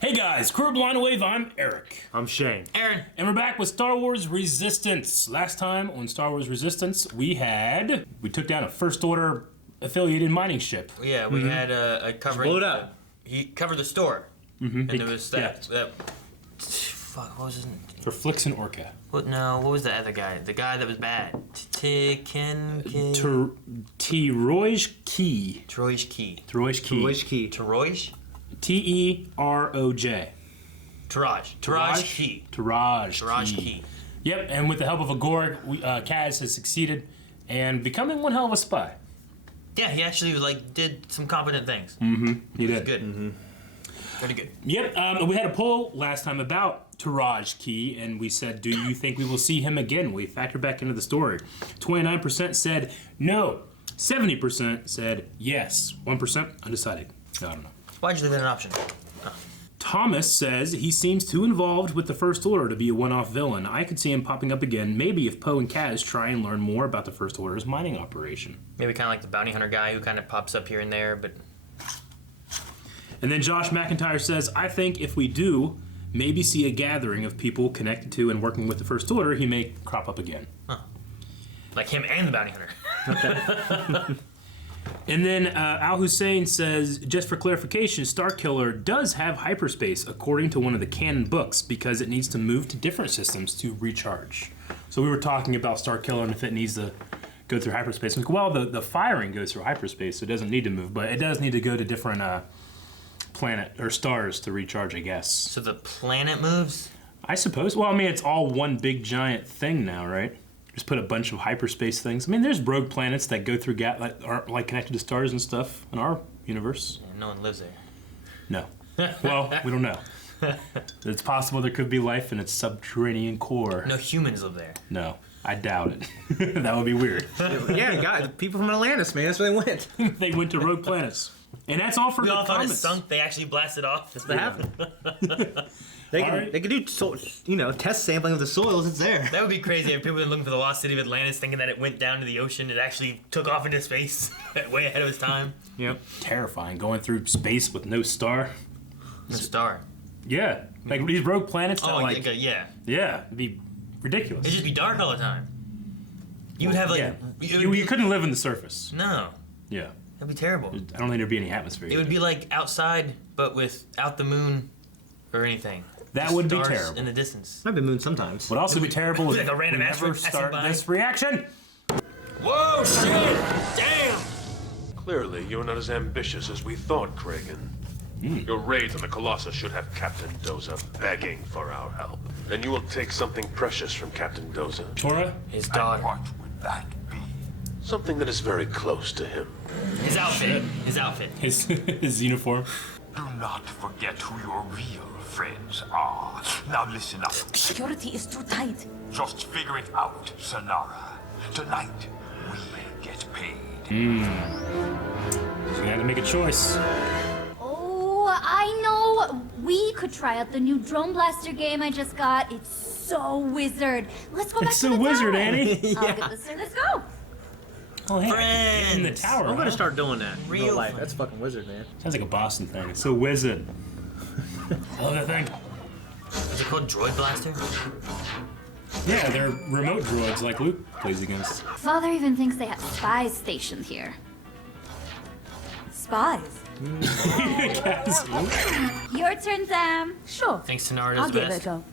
Hey guys, Crew Blind Wave, I'm Eric. I'm Shane. Aaron. And we're back with Star Wars Resistance. Last time on Star Wars Resistance, we took down a First Order affiliated mining ship. Yeah, we had a covering. Blow it up. He covered the store. And it was that. Fuck, what was his name? For Flix and Orca. What? No, what was the other guy? The guy that was bad. Troy's Key. Troy's Key. Troy's Key. Troy's Key. Troy's? T-E-R-O-J. Taraj Key. Taraj Key. Yep, and with the help of a Gorg, Kaz has succeeded and becoming one hell of a spy. Yeah, he actually did some competent things. He did. Good. Pretty good. Yep, we had a poll last time about Taraj Key, and we said, do you think we will see him again? We factored back into the story. 29% said no. 70% said yes. 1% undecided. I don't know. Why'd you leave that an option? Thomas says he seems too involved with the First Order to be a one-off villain. I could see him popping up again, maybe if Poe and Kaz try and learn more about the First Order's mining operation. Maybe kind of like the bounty hunter guy who kind of pops up here and there, but... And then Josh McIntyre says, I think if we do maybe see a gathering of people connected to and working with the First Order, he may crop up again. Huh. Like him and the bounty hunter. Okay. And then Al Hussein says, just for clarification, Starkiller does have hyperspace according to one of the canon books because it needs to move to different systems to recharge. So we were talking about Starkiller and if it needs to go through hyperspace. Like, well, the firing goes through hyperspace, so it doesn't need to move, but it does need to go to different planet or stars to recharge, I guess. So the planet moves? I suppose. Well, I mean, it's all one big giant thing now, right? Just put a bunch of hyperspace things. I mean, there's rogue planets that go through aren't like connected to stars and stuff in our universe. Yeah, no one lives there. No. Well, we don't know. It's possible there could be life in its subterranean core. No humans live there. No, I doubt it. That would be weird. Yeah, guys, people from Atlantis, man. That's where they went. They went to rogue planets. And that's all for we the all thought comments. it sunk. They actually blasted off. That's what happened. They can do, test sampling of the soils. It's there. That would be crazy if people were looking for the lost city of Atlantis, thinking that it went down to the ocean. It actually took off into space, way ahead of its time. Yep. Terrifying. Going through space with no star. No star. Yeah. Like these rogue planets. Oh, that, yeah. Yeah. It'd be ridiculous. It'd just be dark all the time. You would have You couldn't live in the surface. No. Yeah. That'd be terrible. I don't think there'd be any atmosphere. It would be like outside, but without the moon or anything. That Just would be stars terrible. in the distance. Might be moon sometimes. Would also be terrible if like a random we never asteroid passing start by. this reaction. Whoa, shit! Damn! Clearly, you're not as ambitious as we thought, Kragan. Your raid on the Colossus should have Captain Doza begging for our help. And you will take something precious from Captain Doza. Tora? His daughter. What would that be? Something that is very close to him. His outfit. His outfit. His uniform. Do not forget who your real friends are. Now listen up. Security is too tight. Just figure it out, Sinara. Tonight, we get paid. So you had to make a choice. Oh, I know. We could try out the new Drone Blaster game I just got. It's so wizard. Let's go back It's to so the wizard, tower. Annie. I'll get this. Let's go. Oh, hey, Friends. in the tower. I'm gonna start doing that in Real real life. fun. That's fucking wizard, man. Sounds like a Boston thing. It's so wizard. I love that thing. Is it called Droid Blaster? Yeah, they're remote droids like Luke plays against. Father even thinks they have spies stationed here. Spies. Your turn, Sam. Sure. Think Sinara I'll does the give it a best? go.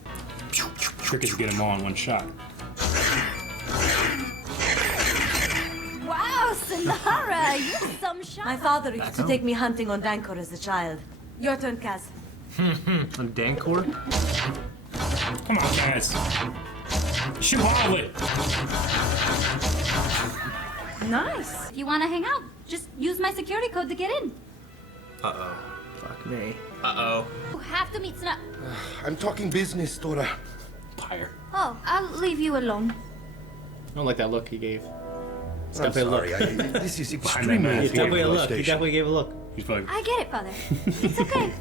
Trick is to get them all in one shot. Wow, Sinara, you're some shot. My father used to take me hunting on Dankor as a child. Your turn, Kaz. On Dankor? Come on, guys. Shoot wildly. Nice. If you want to hang out, just use my security code to get in. Uh-oh. Fuck me. Uh-oh. You have to meet Sinara. I'm talking business, Tora. Fire. Oh, I'll leave you alone. I don't like that look he gave. It's I'm definitely sorry. a look. This is Behind that extremely mask. It's definitely a important look. He station. definitely gave a look. He's probably. I get it, Father. It's okay.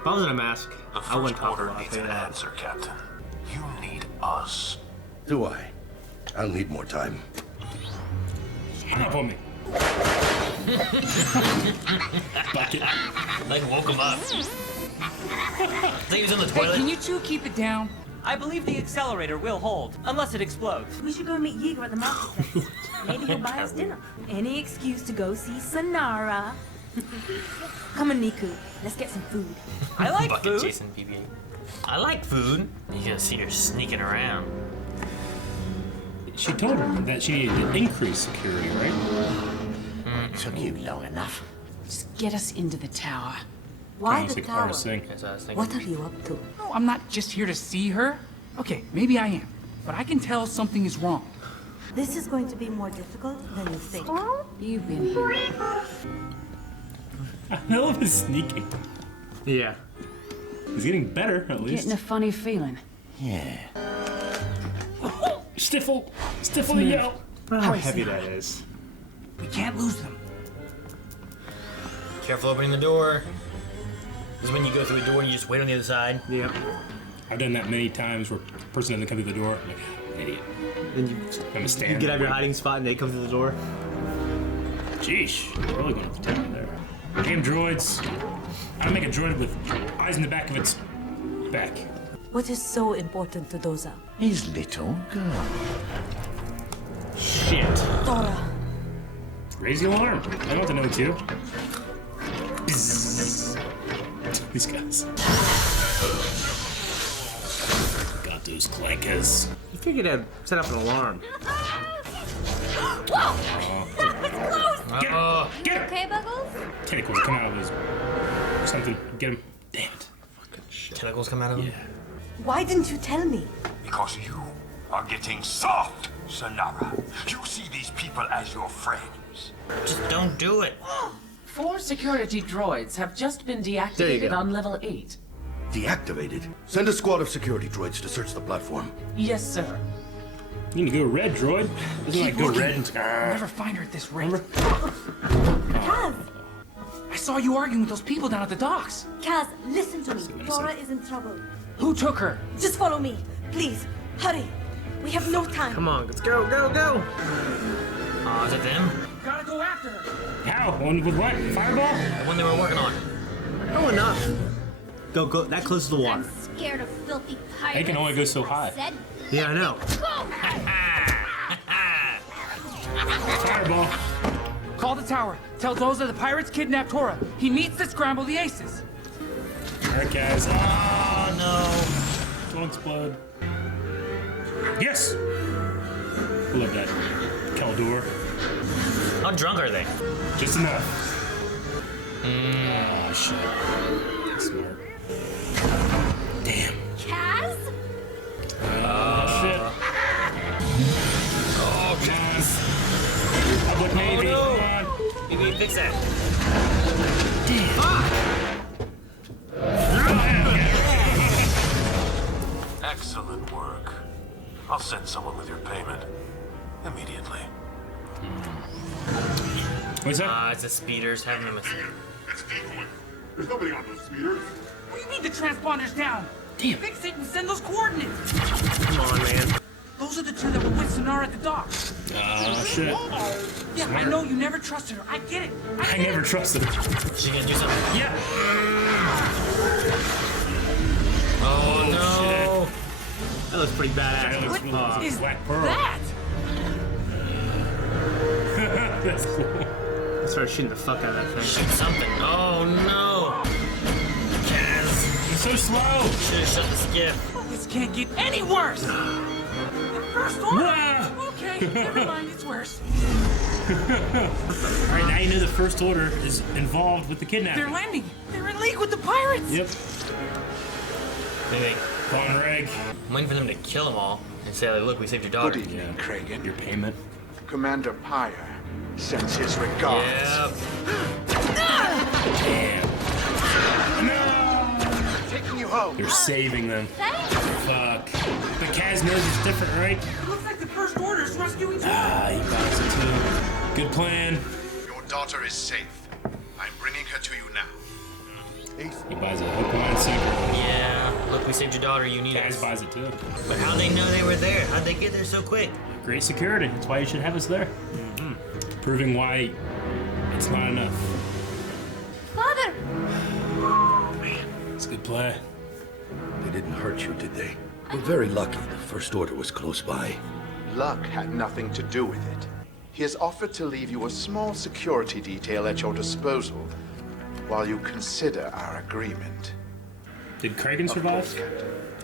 If I was in a mask, The I wouldn't First talk a Order lot. needs I'll tell an you that. answer, Captain. You need us. Do I? I'll need more time. Hang up on me. Bucket. Like woke him up. I think he was in the Hey, toilet. can you two keep it down? I believe the accelerator will hold, unless it explodes. We should go meet Yeager at the marketplace. Maybe he'll buy us dinner. Any excuse to go see Sinara. Come on, Niku. Let's get some food. I like Bucket food. chasing BB-8. I like food. You're gonna see her sneaking around. She told her that she needed to increase security, right? Took you long enough. Just get us into the tower. Why Almost the like tower? hardest thing. That's what I was thinking. What are you up to? No, I'm not just here to see her. Okay, maybe I am, but I can tell something is wrong. This is going to be more difficult than you think. You've been here. I love his sneaking. Yeah. He's getting better, at least. Getting a funny feeling. Yeah. Stiffle the yell. How heavy that is. We can't lose them. Careful opening the door. This is when you go through a door and you just wait on the other side. Yep. I've done that many times where the person doesn't come through the door. I'm like, idiot. Then you I'm a stand. get out of your hiding spot and they come through the door. Jeesh, really going to the town there. Damn droids. I make a droid with eyes in the back of its back. What is so important to Doza? His little girl. Shit. Tora. Raise the alarm. I don't have to know too. Bzzz. These guys. Got those clankers. You figured I'd set up an alarm. Whoa! That was close! Get him! Get him! Okay, Buggles? Tentacles come out of his something. Get him. Damn it. Tentacles come out of him. Yeah. Why didn't you tell me? Because you are getting soft, Sinara. You see these people as your friends. Just don't do it. 4 security droids have just been There you deactivated go. on level 8. Deactivated. Send a squad of security droids to search the platform. Yes, sir. You need to go red, droid. Doesn't like go red and I'll never find her at this rate. Kaz! I saw you arguing with those people down at the docks. Kaz, listen to me. Tora is in trouble. Who took her? Just follow me. Please, hurry. We have no time. Come on, let's go, go, go. Oh, is it them? Gotta go after her. How? With what? Fireball? The one they were working on. No, enough. Go, go, that close to the water. I'm scared of filthy pirates. They can only go so high. Said, Yeah, I know. Fireball. Call the tower. Tell Doza the pirates kidnapped Tora. He needs to scramble the aces. Alright, guys. Oh no. Don't explode. Yes! I love that. Caldor. How drunk are they? Just enough. Oh, shit. Smart. Damn. Kaz? Oh, shit. Oh, Yes. Public Navy, no. come on. Maybe fix that. Excellent work. I'll send someone with your payment immediately. What's that? It's the speeders having a mistake. It's decoy. There's nobody on those speeders. We need the transponders down. Damn. Fix it and send those coordinates. Come on, man. Those are the two that were with Sinara at the docks. Oh, shit. Yeah, I know you never trusted her. I get it. I never trusted him. She gonna do something? Yeah. Oh no. That looks pretty That badass. looks really Is Black Pearl. that? That's cool. I started shooting the fuck out of that thing. Shoot something. Oh no. Kaz. He's so slow. Should've shut the skiff. This can't get any worse. First order. Ah. Okay, never mind. It's worse. Alright, now you know the First Order is involved with the kidnapping. They're landing. They're in league with the pirates. Yep. Maybe. Von Reg. I'm waiting for them to kill them all and say, like, look, we saved your daughter. Good evening, Kragan. Your payment. Commander Pyre sends his regards. Yep. Damn. No! Taking you home. You're saving them. Thanks. Fuck. But Kaz knows it's different, right? Looks like the First Order is rescuing Tora. Ah, he buys it too. Good plan. Your daughter is safe. I'm bringing her to you now. He buys it. Hook, line, sinker. Yeah. Look, we saved your daughter. You need Kaz us. buys it too. But how'd they know they were there? How'd they get there so quick? Great security. That's why you should have us there. Proving why It's not enough. Father! It's a good play. They didn't hurt you, did they? We're very lucky the First Order was close by. Luck had nothing to do with it. He has offered to leave you a small security detail at your disposal while you consider our agreement. Did Kragan survive?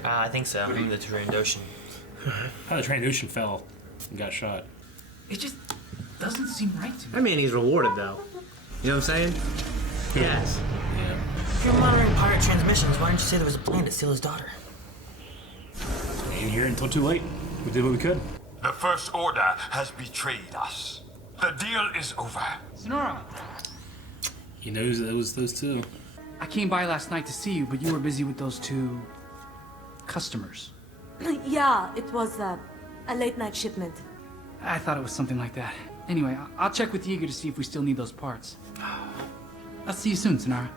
I think so. I'm the Trandoshan. How the Trandoshan fell and got shot. It just doesn't seem right to me. I mean, he's rewarded though. You know what I'm saying? Yes. Yeah. If you're monitoring pirate transmissions, why didn't you say there was a plan to steal his daughter? Ain't here until too late. We did what we could. The First Order has betrayed us. The deal is over. Sinara, He knows that it was those two. I came by last night to see you, but you were busy with those two customers. Yeah, it was a late night shipment. I thought it was something like that. Anyway, I'll check with Yeager to see if we still need those parts. I'll see you soon, Sinara.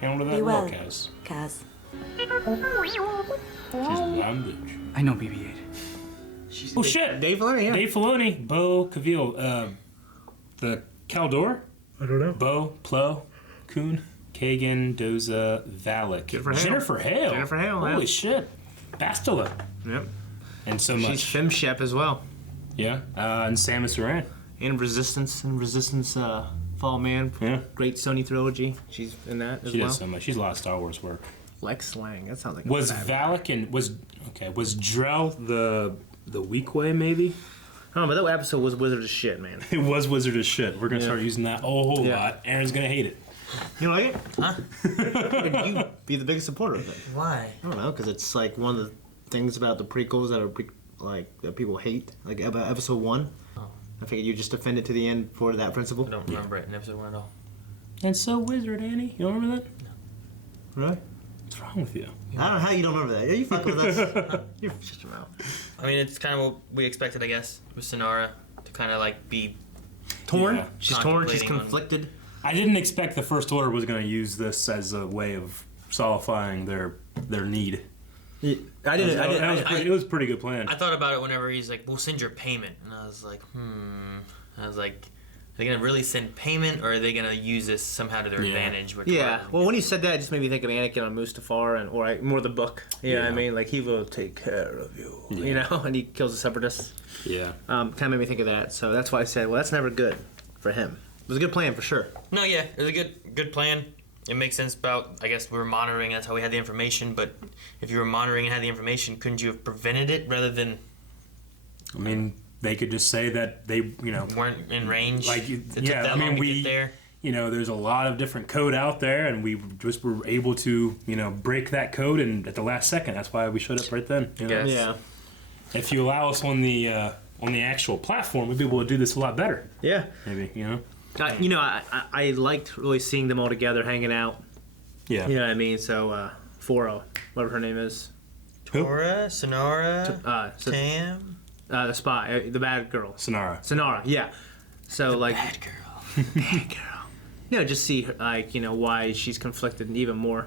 Handle that Be well, well, Kaz. Kaz. She's bondage. I know BB-8. Oh shit! Dave Filoni, yeah. Dave Filoni, Bo Cavill, the Caldor? I don't know. Bo, Plo, Kuhn, Kagan, Doza, Valak. Jennifer Hale. Jennifer Hale, Holy yeah. shit. Bastila. Yep. And so much. She's Fem Shep as well. Yeah. And Samus Aran. And Resistance Fall Man. Yeah. Great Sony trilogy. She's in that as She well. does so much. She's a lot of Star Wars work. Lex Lang. That sounds like Was a bad Valak and was Drell the weak way maybe? I don't know, but that episode was wizard as shit, man. It was wizard as shit. We're gonna start using that a whole lot. Aaron's gonna hate it. You don't like it? Huh? And you be the biggest supporter of it. Why? I don't know, because it's like one of the things about the prequels that are that people hate, like about episode 1. Oh. I figured you just defend it to the end for that principle. I don't remember it in episode 1 at all. And so wizard, Annie. You don't remember that? No. Really? What's wrong with you? I don't know how you don't remember that. Are you fucking with us? You're shut your mouth. I mean, it's kind of what we expected, I guess, with Sinara to kind of like be Torn? Yeah. She's torn, she's Contemplating on- conflicted. I didn't expect the First Order was going to use this as a way of solidifying their need. Yeah, It was a pretty good plan. I thought about it whenever he's like, "We'll send your payment," and I was like, I was like, are they gonna really send payment, or are they gonna use this somehow to their advantage? Which Yeah, well, when you said that, it just made me think of Anakin on Mustafar, or more the book. You know what I mean? Like, he will take care of you. Yeah. You know, and he kills the Separatists. Yeah. Kind of made me think of that. So that's why I said, well, that's never good for him. It was a good plan for sure. No, yeah, it was a good plan. It makes sense about, I guess we were monitoring, that's how we had the information, but if you were monitoring and had the information, couldn't you have prevented it rather than... I mean, they could just say that they, weren't in range. Like, it took that long to get there. There's a lot of different code out there, and we just were able to, break that code, and at the last second, that's why we showed up right then. Yeah. If you allow us on the actual platform, we'd be able to do this a lot better. Yeah. Maybe, I liked really seeing them all together hanging out. Yeah. You know what I mean? So, Foro, whatever her name is. Tora, Sinara, Tam? The spy, the bad girl. Sinara, yeah. So, the bad girl. Bad girl. Just see, why she's conflicted even more.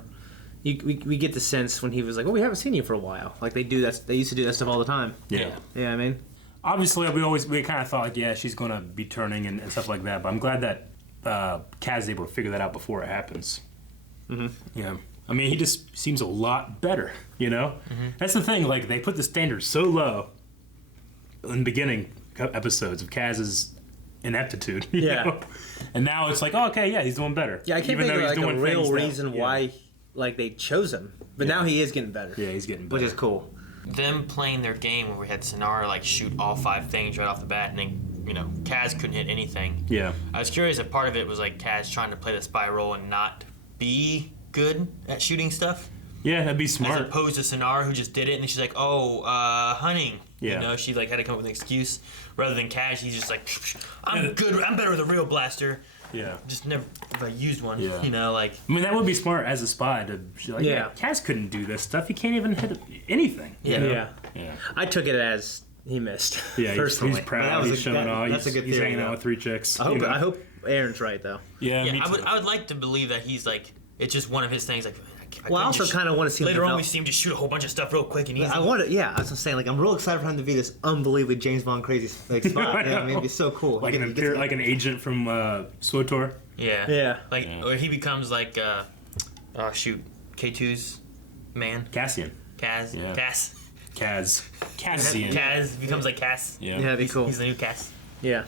We get the sense when he was like, "Oh, we haven't seen you for a while." Like they do that. They used to do that stuff all the time. Yeah. Yeah, I mean. Obviously, we kind of thought, like, she's going to be turning and stuff like that. But I'm glad that Kaz is able to figure that out before it happens. Mm-hmm. Yeah. I mean, he just seems a lot better, That's the thing. Like, they put the standard so low in the beginning episodes of Kaz's ineptitude. You know? And now it's like, oh, okay, yeah, he's doing better. Yeah, I can't think of a real reason why they chose him. But now he is getting better. Yeah, he's getting better. Which is cool. Them playing their game where we had Sinara shoot all 5 things right off the bat, and then Kaz couldn't hit anything. Yeah. I was curious if part of it was like Kaz trying to play the spy role and not be good at shooting stuff. Yeah, that'd be smart. As opposed to Sinara, who just did it, and she's like, hunting. Yeah. She had to come up with an excuse. Rather than Kaz, he's just like, I'm good. I'm better with a real blaster. Yeah. Just never if I used one. Yeah. I mean, that would be smart as a spy to Kaz couldn't do this stuff. He can't even hit anything. Yeah. I took it as he missed. Yeah, he's proud. He's showing off. That's a good theory. He's hanging out with 3 chicks. I hope Aaron's right though. Yeah, me too. I would like to believe that he's like, it's just one of his things. Like, Well, I also kind of want to see him later on. develop. We see him just shoot a whole bunch of stuff real quick and easy. I was just saying, like, I'm real excited for him to be this unbelievably James Bond crazy like spot. Yeah, I mean, it'd be so cool. Like an agent from SWTOR. Yeah. Yeah. Like, or he becomes like, K2's man. Cassian. Kaz. Yeah. Cassian. Kaz becomes like Cass. Yeah. Yeah, that'd be cool. He's the new Cass. Yeah.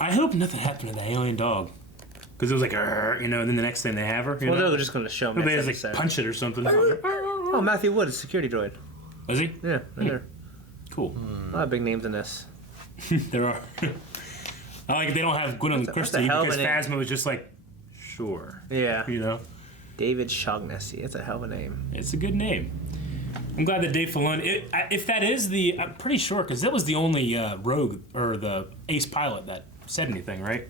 I hope nothing happened to that alien dog. Because it was like, and then the next thing they have her. Well, they're just going to show him. They just like punch it or something. Oh, Matthew Wood is security droid. Is he? Yeah, right there. Cool. A lot of big names in this. There are. I like they don't have Gwendolyn Christie because Phasma was just like, sure. Yeah. David Shaughnessy. It's a hell of a name. It's a good name. I'm glad that Dave Filoni. If that is I'm pretty sure because that was the only rogue or the ace pilot that said anything, right?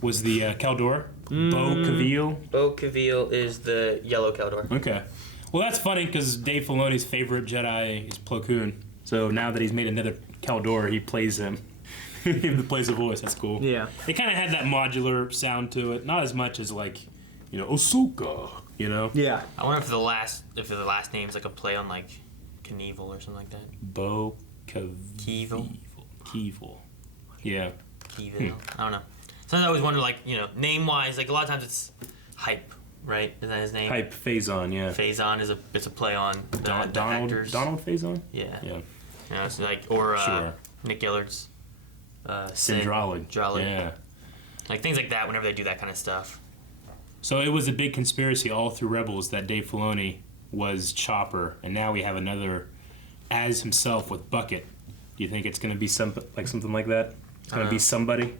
Was the Caldor Bo Kavil? Bo Kavil is the yellow Caldor. Okay. Well, that's funny because Dave Filoni's favorite Jedi is Plo Koon. So now that he's made another Caldor, he plays him. He plays a voice. That's cool. Yeah. It kind of had that modular sound to it, not as much as like, Ahsoka. Yeah. I wonder if the last name's like a play on like Knievel or something like that. Bo Knievel. Yeah. Knievel. I don't know. Sometimes I always wonder, like, name wise, like a lot of times it's Hype, right? Is that his name? Hype Phazon, yeah. Phazon is a play on the actors. Donald Phazon? Yeah. Yeah. It's like, or Sure. Nick Gillard's Sindrali. Yeah. Like things like that whenever they do that kind of stuff. So it was a big conspiracy all through Rebels that Dave Filoni was Chopper, and now we have another as himself with Bucket. Do you think it's going to be something like that? It's going to be somebody?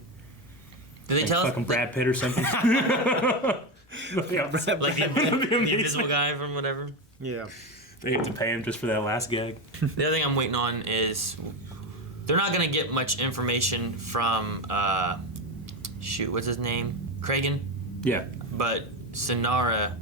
Did they tell us? Fucking Brad Pitt or something? Like the invisible guy from whatever? Yeah. They have to pay him just for that last gag. The other thing I'm waiting on is they're not going to get much information from, what's his name? Kragan? Yeah. But Sinara,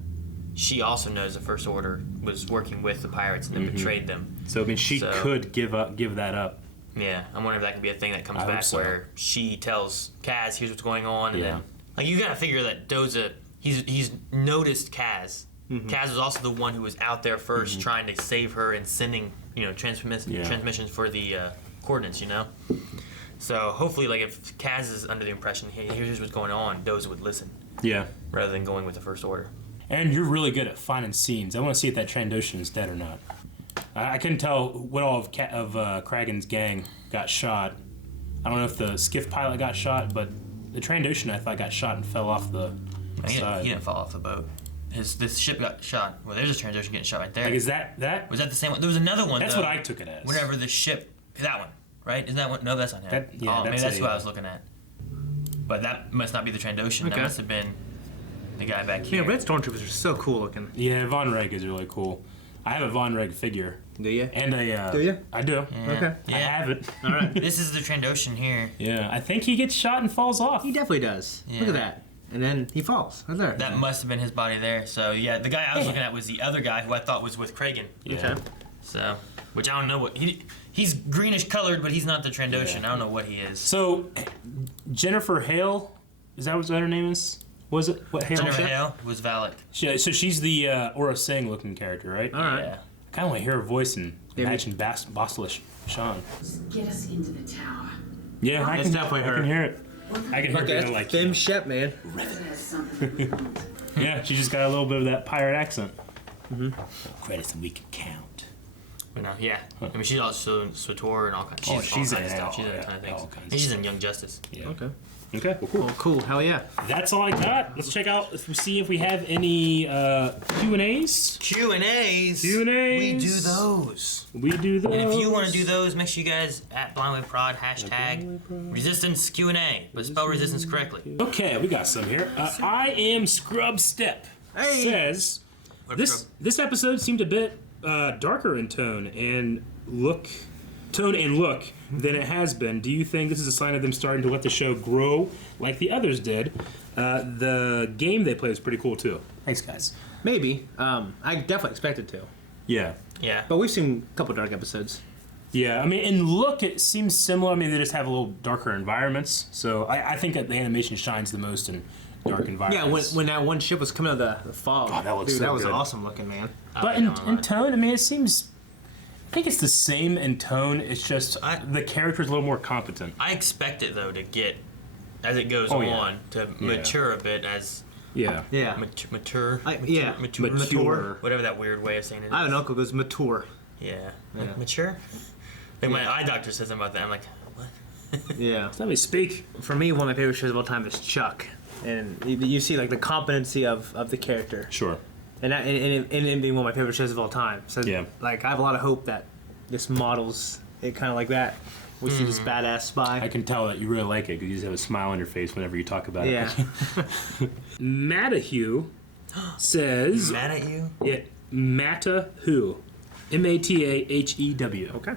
she also knows the First Order was working with the pirates and then betrayed them. So, I mean, she could give that up. Yeah, I'm wondering if that could be a thing that comes I hope back so. where she tells Kaz, here's what's going on, and then like you gotta figure that Doza, he's noticed Kaz. Kaz was also the one who was out there 1st trying to save her and sending transmissions for the coordinates. So hopefully, like if Kaz is under the impression, hey, here's what's going on, Doza would listen. Yeah. Rather than going with the First Order. And you're really good at finding scenes. I want to see if that Trandoshan is dead or not. I couldn't tell what all of Kragan's gang got shot. I don't know if the skiff pilot got shot, but the Trandoshan I thought got shot and fell off the side. He didn't fall off the boat. This ship got shot. Well, there's a Trandoshan getting shot right there. Like, is that? Was that the same one? There was another one. That's though, what I took it as. Whenever the ship, that one, right? Isn't that one? No, that's not him. Maybe that's what I was looking at. But that must not be the Trandoshan. That must have been the guy back here. Yeah, red stormtroopers are so cool looking. Yeah, Von Reg is really cool. I have a Von Reg figure. Do you? And do you? I do. Yeah. Okay. Yeah. I have it. All right. This is the Trandoshan here. Yeah, I think he gets shot and falls off. He definitely does. Yeah. Look at that. And then he falls. Right there. That must have been his body there. So yeah, the guy I was looking at was the other guy who I thought was with Kragan. Yeah. Okay. So, which I don't know what he's greenish colored, but he's not the Trandoshan. I don't know what he is. So, Jennifer Hale, is that what her name is? Was it what Hale? Jennifer Hale was Valak. So she's the Aura Singh looking character, right? All right. Yeah. I kind of want to hear her voice and imagine Bastila Sean. Get us into the tower. Yeah, I can definitely her. I can hear it. I can hear Okay, it like Fem Shep, man. yeah, she just got a little bit of that pirate accent. Credits that we can count. But no, yeah. I mean, she's also in SWTOR and all kinds. She's in all kinds of stuff. She's in a ton of things. And she's in Young Justice. Yeah. Okay. Okay. Well, cool. Oh, cool. Hell yeah. That's all I got. Let's check out. Let's see if we have any Q&As. Q&As. Q&As. We do those. We do those. And if you want to do those, make sure you guys at BlindWayProd #Resistance Q&A, but spell resistance correctly. Okay, we got some here. I am Scrub Step. Hey. Says this episode seemed a bit darker in tone and look than it has been. Do you think this is a sign of them starting to let the show grow like the others did? The game they play was pretty cool too. Thanks, guys. Maybe. I definitely expected to. Yeah. Yeah. But we've seen a couple dark episodes. Yeah, I mean, in look, it seems similar. I mean, they just have a little darker environments. So I think that the animation shines the most in dark environments. Yeah, when that one ship was coming out of the fog. Oh, that looks Dude, so that was good. awesome looking, man. But in tone, I mean, it seems. I think it's the same in tone. It's just the character's a little more competent. I expect it though to get, as it goes Oh, yeah. on, to mature a bit as. Yeah. Yeah. Mature. Mature. Whatever that weird way of saying it is. I have an uncle goes mature. Yeah. Like, mature? Like my eye doctor says something about that. I'm like, what? Yeah. Let me speak. For me, one of my favorite shows of all time is Chuck. And you see like the competency of the character. Sure. And it being one of my favorite shows of all time. So Yeah. like I have a lot of hope that this models it kind of like that. We see this badass spy. I can tell that you really like it because you just have a smile on your face whenever you talk about Yeah. it. Matahue says. Mad at you? Yeah, Matahue. Matahhew. Okay.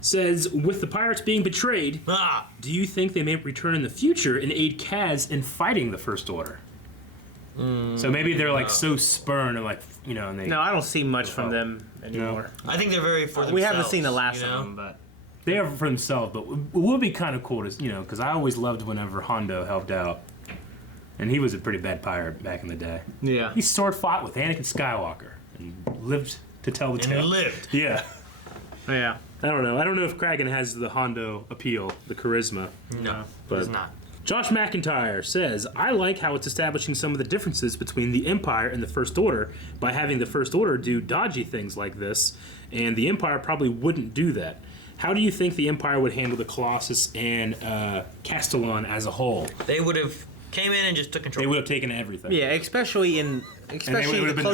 Says, with the pirates being betrayed, do you think they may return in the future and aid Kaz in fighting the First Order? So maybe they're like so spurned and like, you know, and they. No, I don't see much from them anymore. I think they're very for themselves. We haven't seen the last you know? of them, but. They are for themselves, but it would be kind of cool to, you know, because I always loved whenever Hondo helped out. And he was a pretty bad pirate back in the day. Yeah. He sword fought with Anakin Skywalker and lived to tell the tale. And lived. Yeah. Yeah. I don't know. I don't know if Kragan has the Hondo appeal, the charisma. No, but it's not. Josh McIntyre says, I like how it's establishing some of the differences between the Empire and the First Order by having the First Order do dodgy things like this, and the Empire probably wouldn't do that. How do you think the Empire would handle the Colossus and Castellan as a whole? They would have came in and just took control. They would have taken everything. Yeah, especially would've been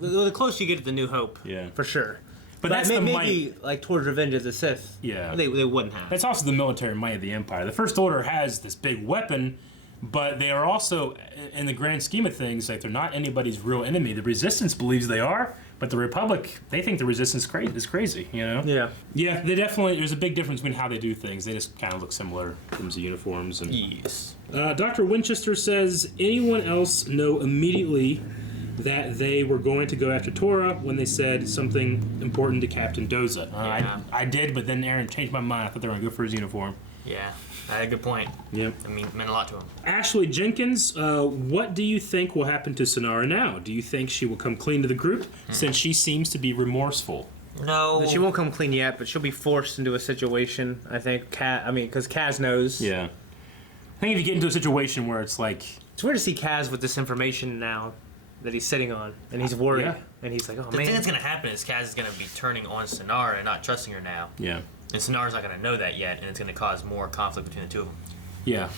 the closer you get to the New Hope. Yeah. For sure. But that's the maybe might. like towards Revenge of the Sith. Yeah. They wouldn't have. That's also the military might of the Empire. The First Order has this big weapon, but they are also, in the grand scheme of things, like they're not anybody's real enemy. The Resistance believes they are, but the Republic, they think the Resistance is crazy, you know? Yeah. Yeah, they definitely, there's a big difference between how they do things. They just kind of look similar in terms of uniforms. And, Yes. Dr. Winchester says, anyone else know immediately that they were going to go after Tora when they said something important to Captain Doza? Yeah. I did, but then Aaron changed my mind. I thought they were going to go for his uniform. Yeah, I had a good point. Yep. I mean, it meant a lot to him. Ashley Jenkins, what do you think will happen to Sinara now? Do you think she will come clean to the group, since she seems to be remorseful? No. She won't come clean yet, but she'll be forced into a situation, I think. Because Kaz knows. Yeah. I think if you get into a situation where it's like... It's weird to see Kaz with this information now that he's sitting on, and he's worried. Yeah. And he's like, oh, The man. thing that's going to happen is Kaz is going to be turning on Sinara and not trusting her now. Yeah. And Sinara's not going to know that yet, and it's going to cause more conflict between the two of them. Yeah.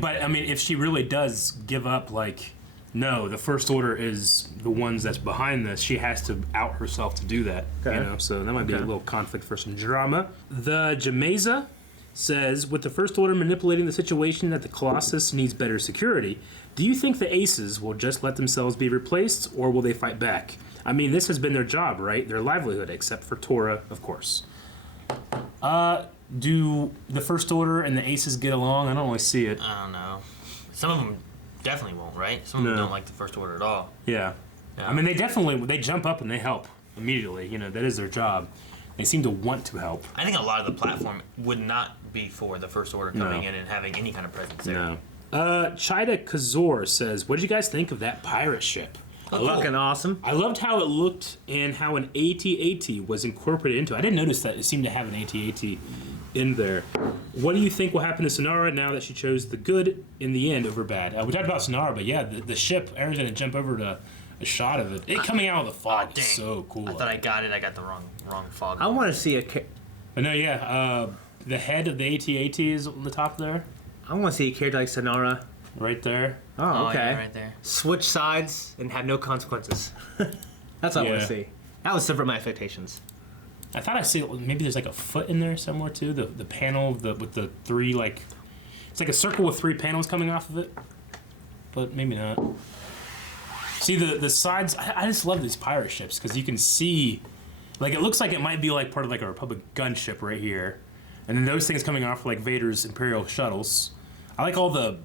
But, I mean, if she really does give up, like, no, the First Order is the ones that's behind this, she has to out herself to do that. Okay. You know, so that might be a little conflict for some drama. The Jameza says, with the First Order manipulating the situation that the Colossus needs better security, do you think the Aces will just let themselves be replaced, or will they fight back? I mean, this has been their job, right? Their livelihood, except for Tora, of course. Do the First Order and the Aces get along? I don't really see it. I don't know. Some of them definitely won't, right? Some of them No. don't like the First Order at all. Yeah. Yeah. I mean, they jump up and they help immediately. You know, that is their job. They seem to want to help. I think a lot of the platform would not be for the First Order coming No. in and having any kind of presence there. No. Chida Kazor says, what did you guys think of that pirate ship? Fucking awesome. I loved how it looked and how an AT-AT was incorporated into it. I didn't notice that it seemed to have an AT-AT in there. What do you think will happen to Sinara now that she chose the good in the end over bad? We talked about Sinara, but yeah, the ship, Aaron's going to jump over to a shot of it. It coming out of the fog is so cool. I thought I got it. I got the wrong fog. I want to see But no, yeah, the head of the AT-AT is on the top there. I want to see a character like Sinara. Right there. Oh, okay. yeah, right there. Switch sides and have no consequences. That's what I want to see. That would subvert my expectations. I thought I see maybe there's like a foot in there somewhere too. The panel with the three, like, it's like a circle with three panels coming off of it, but maybe not. See the sides. I just love these pirate ships because you can see, like, it looks like it might be like part of like a Republic gunship right here, and then those things coming off like Vader's Imperial shuttles. I like all the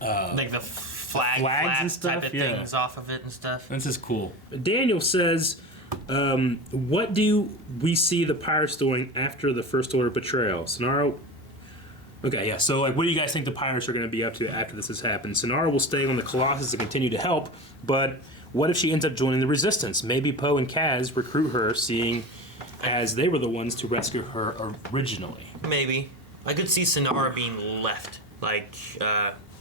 like the flags and stuff, type of things off of it and stuff. This is cool. Daniel says, what do we see the pirates doing after the First Order betrayal? Sinara Okay, yeah. So, like, what do you guys think the pirates are going to be up to after this has happened? Sinara will stay on the Colossus to continue to help, but what if she ends up joining the Resistance? Maybe Poe and Kaz recruit her, seeing as they were the ones to rescue her originally. Maybe. I could see Sinara being left, like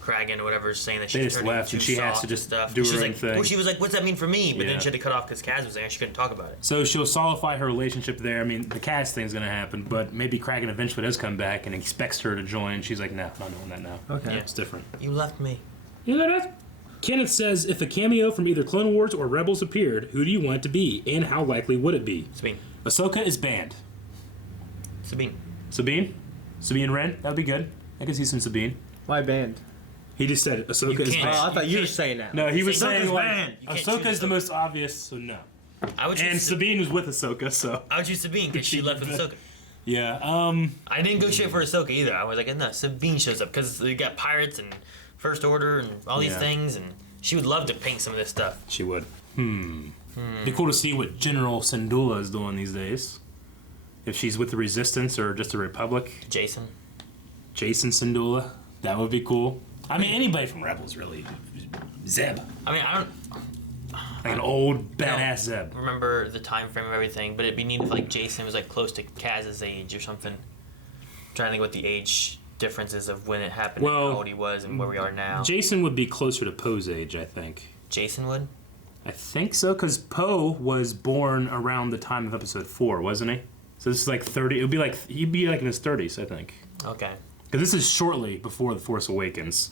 Kragan or whatever is saying that she's turning left too and she has soft to just stuff. do She her was own like, thing. Well, she was like, "What's that mean for me?" But Yeah. then she had to cut off because Kaz was there. She couldn't talk about it. So she'll solidify her relationship there. I mean, the Kaz thing's going to happen, but maybe Kragan eventually does come back and expects her to join. She's like, "No, I'm not doing that now." Okay. Yeah. It's different. You left me. You know that? Kenneth says, if a cameo from either Clone Wars or Rebels appeared, who do you want it to be, and how likely would it be? Sabine. Ahsoka is banned. Sabine. Sabine? Sabine Wren? That would be good. I could see some Sabine. Why banned? He just said it. Ahsoka is can't- banned. Oh, I thought you were saying that. No, he was Ahsoka's saying like banned. You can't Ahsoka choose is the Ahsoka. most obvious, so no. I would And choose Sabine was with Ahsoka, so I would choose Sabine because she left with Ahsoka. yeah. I didn't go straight for Ahsoka either. I was like, no, Sabine shows up because you got pirates and First Order and all these Yeah. things, and she would love to paint some of this stuff. She would. Be cool to see what General Syndulla is doing these days. If she's with the Resistance or just the Republic. Jason. Jason Syndulla. That would be cool. I mean, anybody from Rebels, really. Zeb. I mean, I don't Like an old, badass Zeb. remember the time frame of everything, but it'd be neat if like Jason was like close to Kaz's age or something. I'm trying to think what the age differences of when it happened, and how old he was, and where we are now. Jason would be closer to Poe's age, I think. Jason would. I think so, because Poe was born around the time of Episode 4, wasn't he? So this is like 30. It would be like he'd be like in his 30s, I think. Okay. Because this is shortly before The Force Awakens.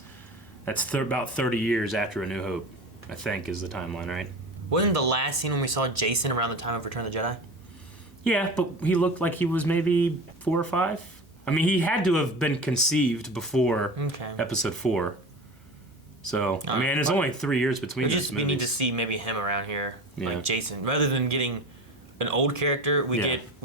That's about 30 years after A New Hope, I think, is the timeline, right? Wasn't the last scene when we saw Jason around the time of Return of the Jedi? Yeah, but he looked like he was maybe 4 or 5. I mean, he had to have been conceived before Okay. Episode 4. So, I mean, there's only 3 years between We these just movies. we need to see maybe him around here, Yeah. like Jason, rather than getting an old character. We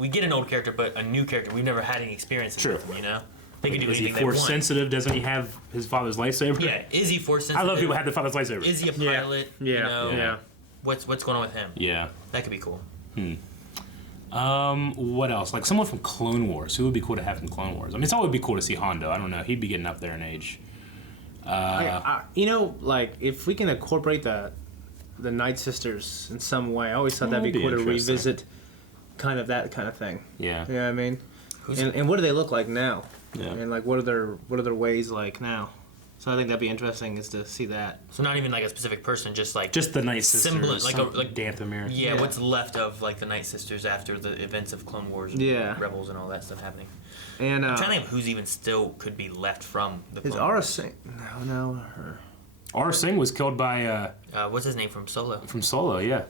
get an old character, but a new character. We've never had any experiences True. with him. You know, they can do Is he anything they force want. sensitive? Doesn't he have his father's lightsaber? Yeah, is he force I sensitive? love people who have their father's lightsaber. Is he a pilot? Yeah. You know, Yeah. What's going on with him? Yeah. That could be cool. What else? Like someone from Clone Wars. Who would be cool to have from Clone Wars? I mean, it's always be cool to see Hondo. I don't know. He'd be getting up there in age. You know, like if we can incorporate the Night Sisters in some way, I always thought that'd be That'd be cool to interesting. revisit, kind of that kind of thing. Yeah. You know what I mean? And what do they look like now? Yeah. And like what are their ways like now? So I think that'd be interesting is to see that. So not even like a specific person, just like Just the Night Sisters. Semblant, like Dathomir. yeah, what's left of like the Night Sisters after the events of Clone Wars, and Yeah. Rebels, and all that stuff happening. And I'm trying to think of who's even still could be left from the is Clone Aura Wars. Singh? No, her. Aura Singh was killed by What's his name from Solo? from Solo. Yeah.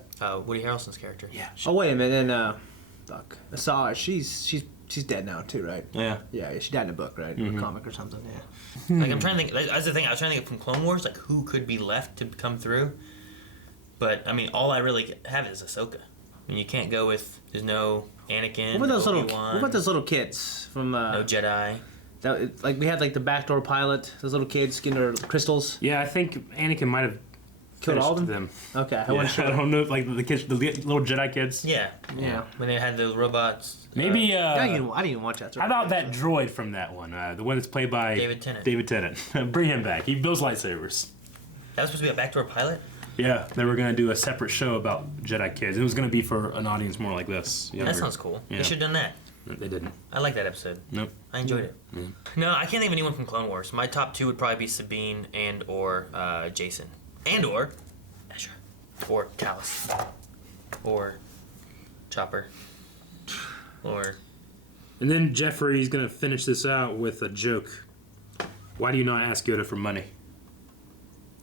Woody Harrelson's character. Yeah. Oh wait a minute, and fuck, Asajj, she's dead now too, right? Yeah. Yeah, she died in a book, right? Mm-hmm. Or a comic or something. Yeah. Like I'm trying to think. That's the thing. I was trying to think from Clone Wars, like who could be left to come through. But I mean, all I really have is Ahsoka. I mean, you can't go with. There's no Anakin. What about Obi-Wan, those little kids from? No Jedi. Like we had like the backdoor pilot. Those little kids getting their crystals. Yeah, I think Anakin might have Killed all of finished them? them. Okay, I Yeah, wasn't sure. I don't know, if, like the kids, the little Jedi kids. Yeah. Yeah. When they had the robots. Maybe. I didn't even watch that. How about that droid from that one? The one that's played by David Tennant. David Tennant. Bring him back. He builds lightsabers. That was supposed to be a backdoor pilot. Yeah, they were gonna do a separate show about Jedi kids. It was gonna be for an audience more like this. Younger. That sounds cool. Yeah. They should have done that. They didn't. I like that episode. Nope. I enjoyed it. Yeah. No, I can't think of anyone from Clone Wars. My top two would probably be Sabine and or Jason. And or Ezra. Or Callus. Or Chopper. Or And then Jeffrey's gonna finish this out with a joke. Why do you not ask Yoda for money?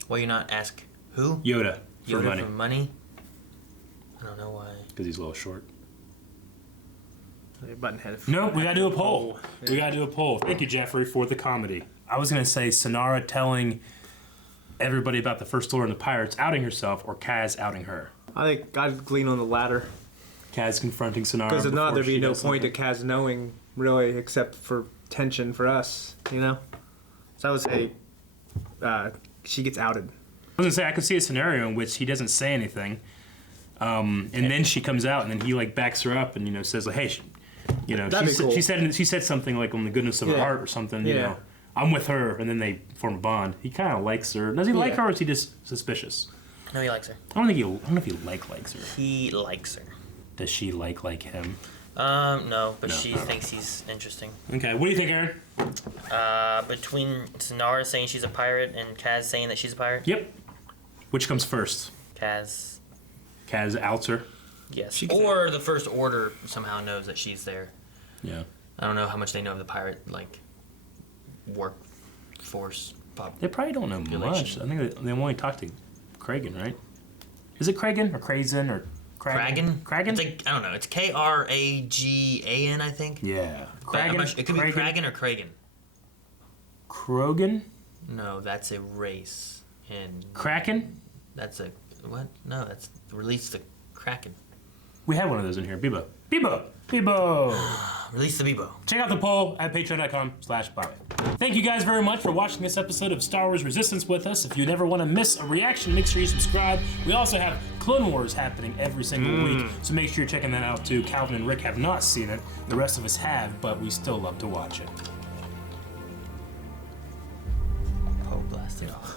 why you not ask who? Yoda for Yoda money. for money? I don't know why. Because he's a little short. Buttonhead. Nope, we gotta do a poll. We gotta do a poll. Thank you, Jeffrey, for the comedy. I was gonna say Sinara telling everybody about the First Order and the pirates outing herself, or Kaz outing her. I think I'd lean on the latter. Kaz confronting Sinara. Because if not, before there'd be she no does point to something. Kaz knowing, really, except for tension for us, you know? So I would say she gets outed. I was gonna say I could see a scenario in which he doesn't say anything, and then she comes out, and then he like backs her up, and says like, "Hey, You know, That'd be cool. she said something like on the goodness of her heart or something. You know, I'm with her, and then they form a bond. He kind of likes her. Does he like her, or is he just suspicious? No, he likes her. I don't know if he likes her. He likes her. Does she like him? No, but she thinks he's interesting. Okay, what do you think, Aaron? Between Sinara saying she's a pirate and Kaz saying that she's a pirate? Yep. Which comes first? Kaz outs her? Yes. Or the First Order somehow knows that she's there. Yeah. I don't know how much they know of the pirate, like, workforce. They probably don't know much. I think they only talk to Kragan, right? Is it Kragan or Krazen or Kragan? It's like, I don't know. It's Kragan, I think. Yeah. Kragan. It could be Kragan or Kragan. Krogan? No, that's a race. And Kraken? That's a what? No, that's release the Kraken. We had one of those in here. Bebo. Release the Bebo. Check out the poll at patreon.com/Bobby. Thank you guys very much for watching this episode of Star Wars Resistance with us. If you never want to miss a reaction, make sure you subscribe. We also have Clone Wars happening every single week, so make sure you're checking that out too. Calvin and Rick have not seen it. The rest of us have, but we still love to watch it. Poe blasted off.